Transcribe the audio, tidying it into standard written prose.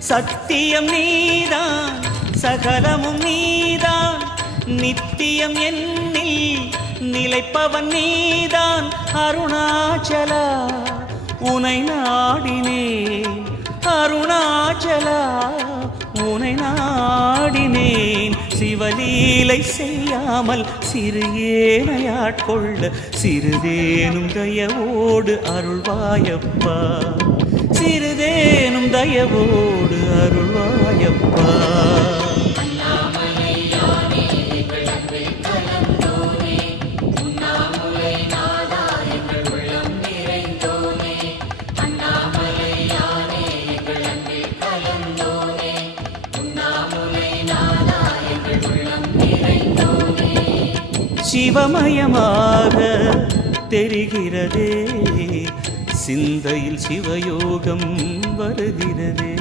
சத்தியம் நீதான் சகலமும் நீதான் நித்தியம் என்னில் நிலைப்பவன் நீதான் அருணாச்சலா உனை நாடினேன் அருணாச்சலா உனை நாடினேன் சிவலீலை செய்யாமல் சிறு ஏனையாட்கொள்ள சிறிதேனும் தயவோடு அருள்வாயப்பா சிறிதேனும் தயவோடு அருள்வாயப்பா சிவமயமாக தெரிகிறதே சிந்தையில் சிவயோகம் வருகிறதே.